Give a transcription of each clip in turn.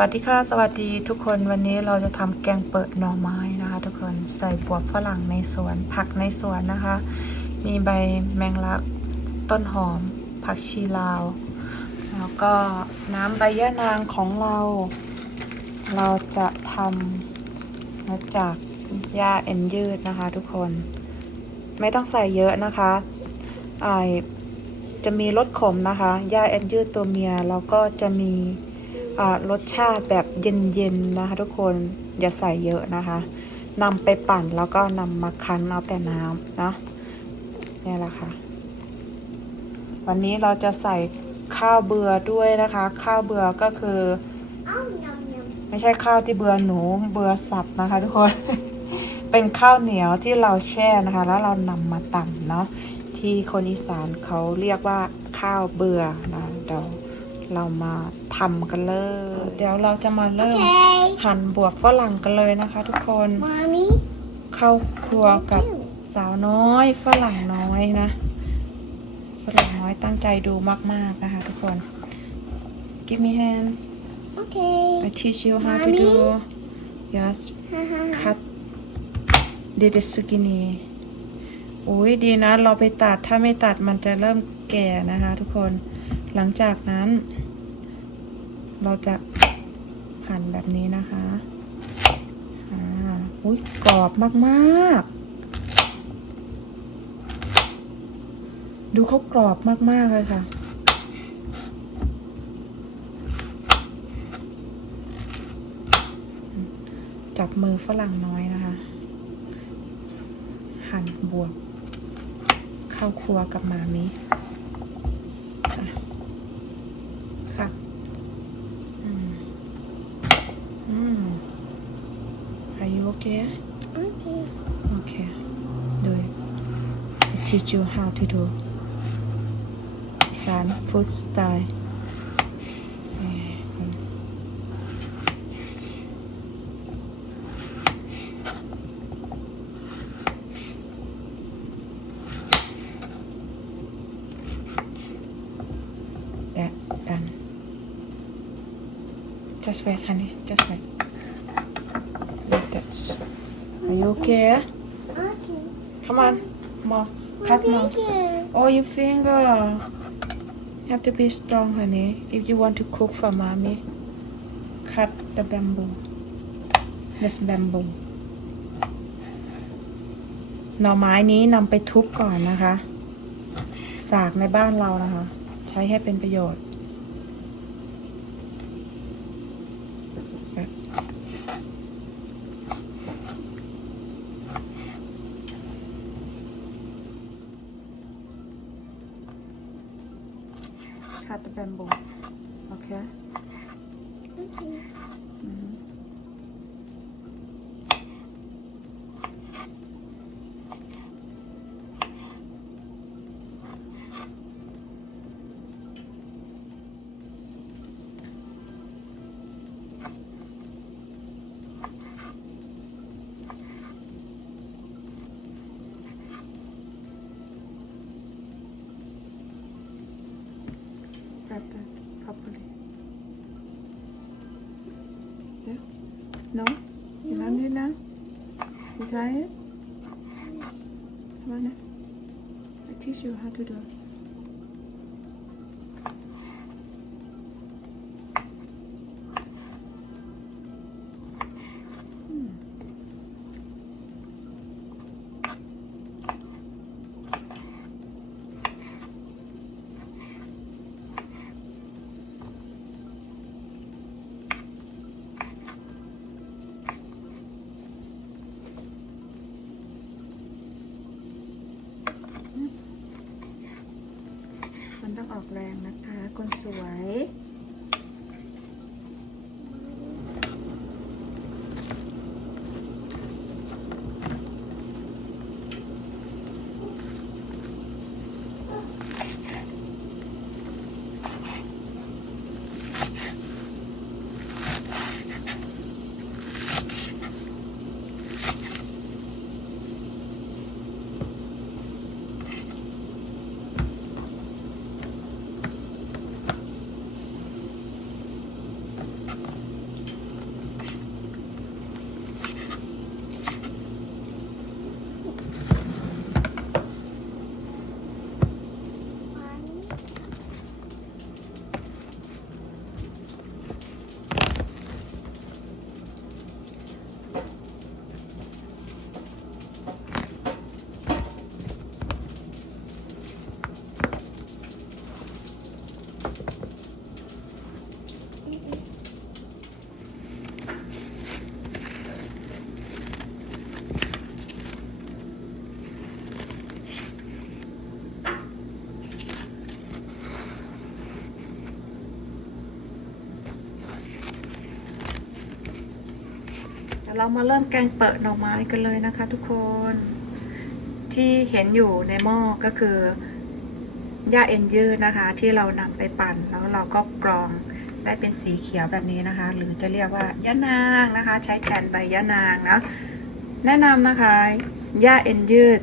วัสดีค่ะ สวัสดีทุกคนวันนี้เราจะทำแกงเปิดหน่อไม้นะคะ ทุกคนใส่บวบฝรั่งในสวน ผักในสวนนะคะ มีใบแมงลัก ต้นหอม ผักชีลาว แล้วก็น้ำใบยะนางของเรา เราจะทำมาจากหญ้าเอ็นยืดนะคะ ทุกคนไม่ต้องใส่เยอะนะคะไอจะมีรสขมนะคะหญ้าเอ็นยืดตัวเมียแล้วก็จะมี รสชาติแบบเย็นๆนะคะ ทุกคนอย่าใส่เยอะนะคะนำไปปั่นแล้วก็นำมาคั้นเอาแต่น้ำเนาะนี่แหละค่ะ วันนี้เราจะใส่ข้าวเบื่อด้วยนะคะ ข้าวเบื่อก็คือ ไม่ใช่ข้าวที่เบื่อหนูเบื่อสับนะคะ ทุกคน เป็นข้าวเหนียวที่เราแช่นะคะ แล้วเรานำมาตำเนาะที่คนอีสานเขาเรียกว่าข้าวเบื่อนะเดี๋ยว เรามาทำกันเลย เดี๋ยวเราจะมาำเริ่มโอเคหั่นบวบฝรั่งกันเลยนะคะ ทุกคนมามิเข้าครัวกับสาวน้อยฝรั่งน้อยนะฝรั่งน้อยตั้งใจดูมาก ๆ นะคะ ทุกคน Give me hand โอเค I teach you how to do yes ฮ่าฮ่า cut the the skinny อุ้ยดีนะ เราไปตัดถ้าไม่ตัดมันจะเริ่มแก่นะคะ ทุกคน หลังจากนั้น เราจะหั่นแบบนี้นะคะอ่าอุ้ยกรอบมากๆ ดูเขากรอบมากๆเลยค่ะจับมือฝรั่งน้อยนะคะ หั่นบวบเข้าครัวกับมามิ teach you how to do some food style. Yeah, done. Just wait, honey. Just wait. Like that. Are you okay? Okay. Come on. Have no. Oh, your finger. You have to be strong, honey. If you want to cook for mommy, cut the bamboo. This bamboo. หน่อไม้นี้นำไปทุบก่อนนะคะ สากในบ้านเรานะคะ ใช้ให้เป็นประโยชน์ You it now? You try it? Come on. I teach you how to do it. ออกแรงนะคะ คนสวย เรามาเริ่มแกงเปิดหน่อไม้กันเลยนะคะ ทุกคนที่เห็นอยู่ในหม้อก็คือหญ้าเอ็นยืดนะคะ ที่เรานำไปปั่นแล้วเราก็กรองได้เป็นสีเขียวแบบนี้นะคะ หรือจะเรียกว่ายะนางนะคะ ใช้แทนใบยะนางนะแนะนำนะคะหญ้าเอ็นยืด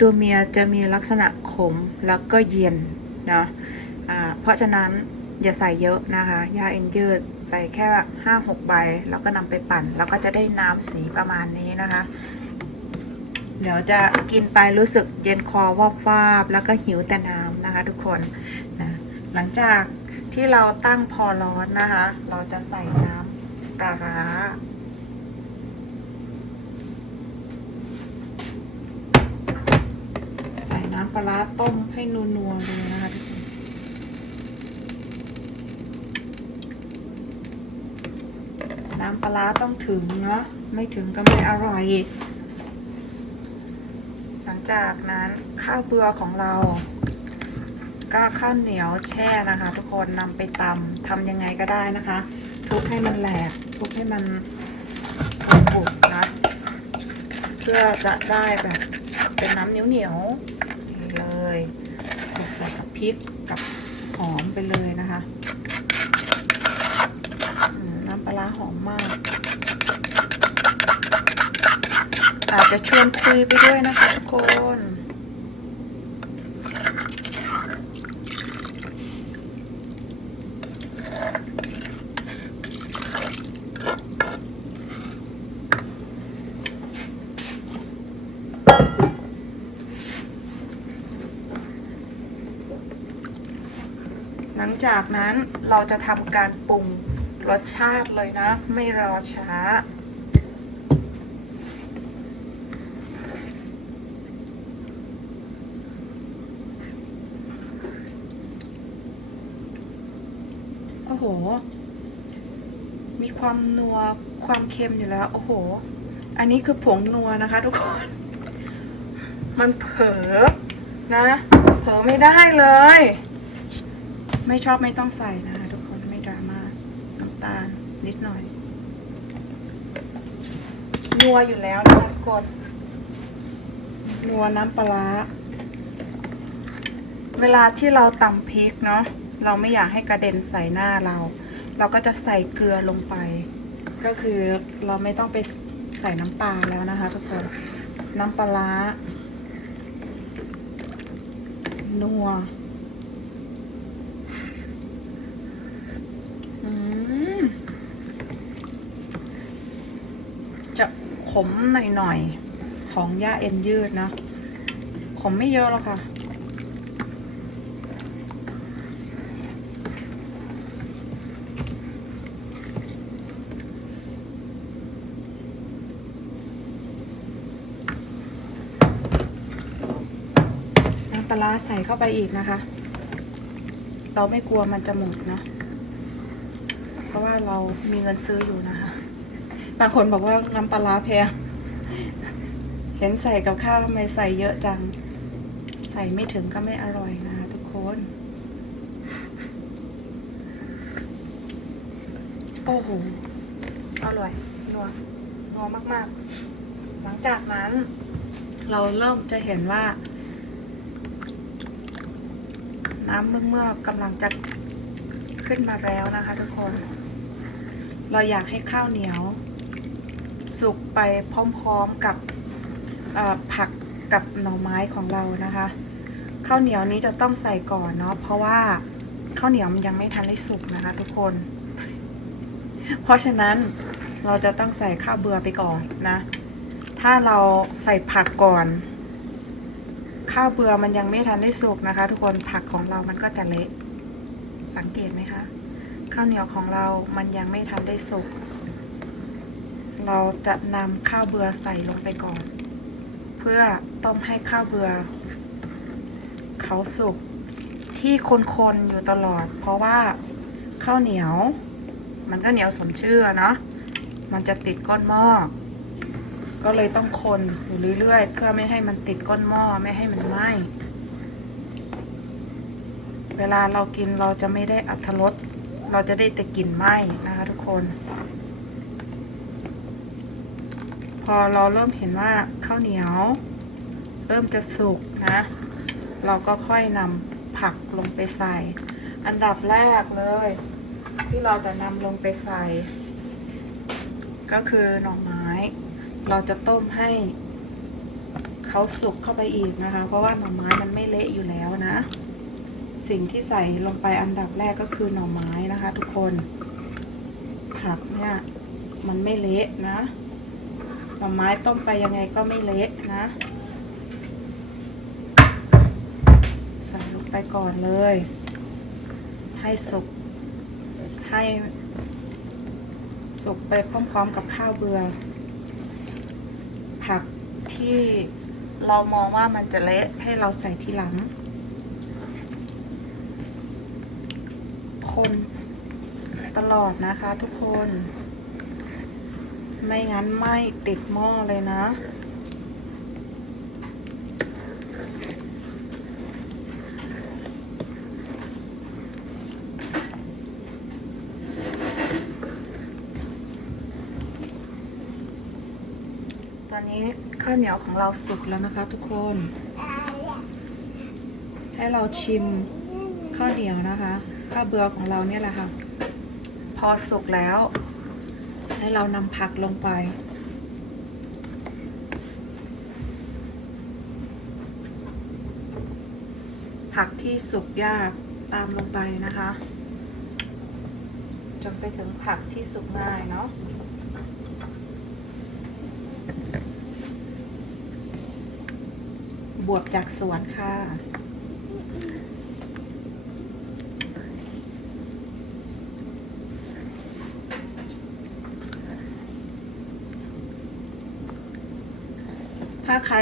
ตัวเมียจะมีลักษณะขมแล้วก็เย็นนะอ่าเพราะฉะนั้นอย่าใส่เยอะนะคะหญ้าเอ็นยืด ใส่แค่ห้าหกใบ แล้วก็นำไปปั่น แล้วก็จะได้น้ำสีประมาณนี้นะคะ เดี๋ยวจะกินไปรู้สึกเย็นคอวอบวาบแล้วก็หิวแต่น้ำนะคะ ทุกคนนะหลังจากที่เราตั้งพอร้อนนะคะ เราจะใส่น้ำปลาร้าใส่น้ำปลาร้าต้มให้นัวๆเลยนะคะทุกค น้ำปลาร้าต้องถึงเนาะไม่ถึงก็ไม่อร่อย หลังจากนั้นข้าวเบื่อของเรา ก็ข้าวเหนียวแช่นะคะ ทุกคนนำไปตำทำยังไงก็ได้นะคะ ทุบให้มันแหลก ทุบให้มันปุบนะเพื่อจะได้แบบเป็นน้ำเหนียวๆนี่เลยใส่กับพริกกับหอมไปเลยนะคะอืมน้ำปลาร้าหอมมาก อาจจะชวนคุยไปด้วยนะคะทุกคนหลังจากนั้นเราจะทำการปรุงรสชาติเลยนะ ไม่รอช้า โอ้โห มีความนัวความเค็มอยู่แล้ว โอ้โห อันนี้คือผงนัวนะคะ ทุกคน มันเผลอนะ เผลอไม่ได้เลย ไม่ชอบไม่ต้องใส่นะคะ ทุกคนไม่ดราม่าน้ำตาลนิดหน่อยนัวอยู่แล้วนะคะทุกคนนัวน้ำปลาร้าเวลาที่เราตำพริกเนาะ เราไม่อยากให้กระเด็นใส่หน้าเรา เราก็จะใส่เกลือลงไป ก็คือเราไม่ต้องไปใส่น้ำปลาแล้วนะคะ ทุกคน น้ำปลาร้านัวจะขมหน่อยๆ ของย่าเอ็นยืดนะ ขมไม่เยอะหรอกค่ะ ปลาใส่เข้าไปอีกนะคะ เราไม่กลัวมันจะหมดนะ เพราะว่าเรามีเงินซื้ออยู่นะคะ บางคนบอกว่าน้ำปลาแพง เห็นใส่กับข้าวทำไมใส่เยอะจัง ใส่ไม่ถึงก็ไม่อร่อยนะคะทุกคน โอ้โห อร่อยนัวนัวมาก ๆ หลังจากนั้น เราเริ่มจะเห็นว่า น้ำเมื่อเมื่อกำลังจะขึ้นมาแล้วนะคะทุกคน เราอยากให้ข้าวเหนียว สุกไปพร้อมๆกับผักกับหน่อไม้ของเรานะคะ ข้าวเหนียวนี้จะต้องใส่ก่อนเนาะเพราะว่าข้าวเหนียวมันยังไม่ทันได้สุกนะคะ ทุกคน เพราะฉะนั้นเราจะต้องใส่ข้าวเบื่อไปก่อนนะ ถ้าเราใส่ผักก่อน ข้าวเบื่อมันยังไม่ทันได้สุกนะคะ ทุกคนผักของเรามันก็จะเละสังเกตไหมคะข้าวเหนียวของเรามันยังไม่ทันได้สุก เราจะนำข้าวเบื่อใส่ลงไปก่อน เพื่อต้มให้ข้าวเบื่อเขาสุกที่คนๆอยู่ตลอด เพราะว่าข้าวเหนียว มันก็เหนียวสมชื่อเนาะมันจะติดก้นหม้อ ก็เลยต้องคนอยู่เรื่อยๆ เพื่อไม่ให้มันติดก้นหม้อไม่ให้มันไหม้เวลาเรากินเราจะไม่ได้อัตรสเราจะได้แต่กลิ่นไหม้นะคะทุกคน พอเราเริ่มเห็นว่าข้าวเหนียว เริ่มจะสุกนะ เราก็ค่อยนำผักลงไปใส่ อันดับแรกเลย ที่เราจะนำลงไปใส่ ก็คือหน่อไม้ เราจะต้มให้เขาสุกเข้าไปอีกนะคะ เพราะว่าหน่อไม้มันไม่เละอยู่แล้วนะ สิ่งที่ใส่ลงไปอันดับแรกก็คือหน่อไม้นะคะ ทุกคน ผักเนี่ยมันไม่เละนะ หน่อไม้ต้มไปยังไงก็ไม่เละนะ ใส่ลงไปก่อนเลย ให้สุกให้สุกไปพร้อมๆกับข้าวเบือ ผักที่เรามองว่ามันจะเละให้เราใส่ทีหลัง คนตลอดนะคะทุกคน ไม่งั้นไม่ติดหม้อเลยนะ อนนี้ข้าวเหนียวของเราสุกแล้วนะคะทุกคน ให้เราชิมข้าวเหนียวนะคะ ข้าวเบือของเราเนี่ยแหละค่ะ พอสุกแล้ว ให้เรานำผักลงไปผักที่สุกยากตามลงไปนะคะ จนไปถึงผักที่สุกง่ายเนาะ บวบจากสวนค่ะ ถ้าใคร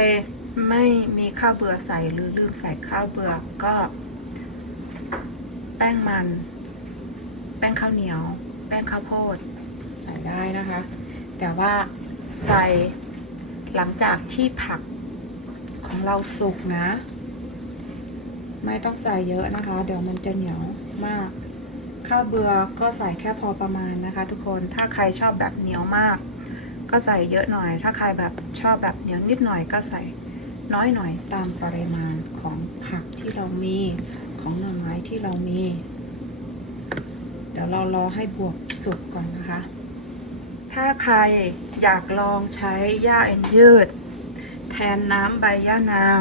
ไม่มีข้าวเบื่อใส่หรือลืมใส่ข้าวเบื่อก็ แป้งมัน แป้งข้าวเหนียว แป้งข้าวโพดใส่ได้นะคะ แต่ว่าใส่หลังจากที่ผัก เราสุกนะ ไม่ต้องใส่เยอะนะคะ เดี๋ยวมันจะเหนียวมาก ข้าวเบือก็ใส่แค่พอประมาณนะคะ ทุกคนถ้าใครชอบแบบเหนียวมาก ก็ใส่เยอะหน่อย ถ้าใครแบบชอบแบบเหนียวนิดหน่อยก็ใส่น้อยหน่อยตามปริมาณของผักที่เรามีของหน่อไม้ที่เรามี เดี๋ยวเรารอให้บวบสุกก่อนนะคะ ถ้าใครอยากลองใช้หญ้าเอ็นยืด ทนน้ำใบย่านาง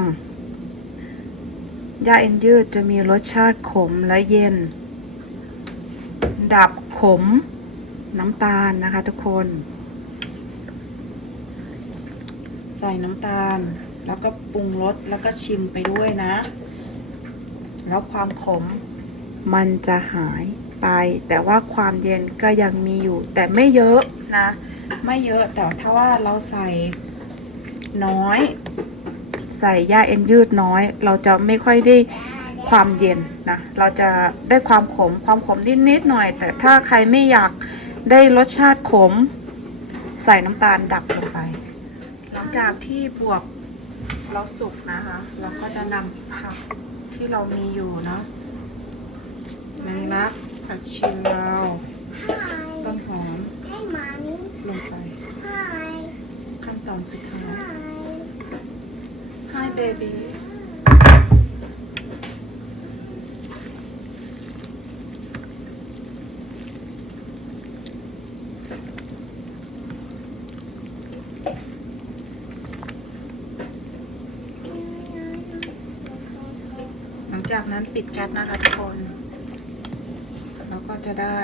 หญ้าเอ็นยืดจะมีรสชาติขมและเย็น ดับขมน้ำตาลนะคะทุกคน ใส่น้ำตาล แล้วก็ปรุงรสแล้วก็ชิมไปด้วยนะ แล้วความขมมันจะหายไป แต่ว่าความเย็นก็ยังมีอยู่ แต่ไม่เยอะนะ ไม่เยอะแต่ถ้าว่าเราใส่ น้อย ใส่หญ้าเอ็นยืดน้อย เราจะไม่ค่อยได้ความเย็นนะ เราจะได้ความขมความขมนิดนิดหน่อย แต่ถ้าใครไม่อยากได้รสชาติขม ใส่น้ำตาลดับลงไป หลังจากที่บวบเราสุกนะคะ เราก็จะนำผักที่เรามีอยู่เนาะแมงลักผักชีลาวต้นหอมลงไป ตอนสุดท้าย Hi. Hi baby หลังจากนั้นปิดแก๊สนะคะทุกคน แล้วก็จะได้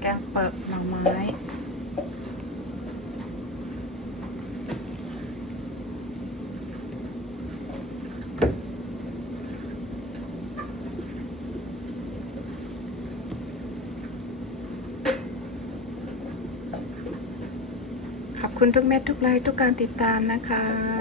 แกงเปิดหน่อไม้ คุณทุกเม็ดทุกไลค์ทุกการติดตามนะคะ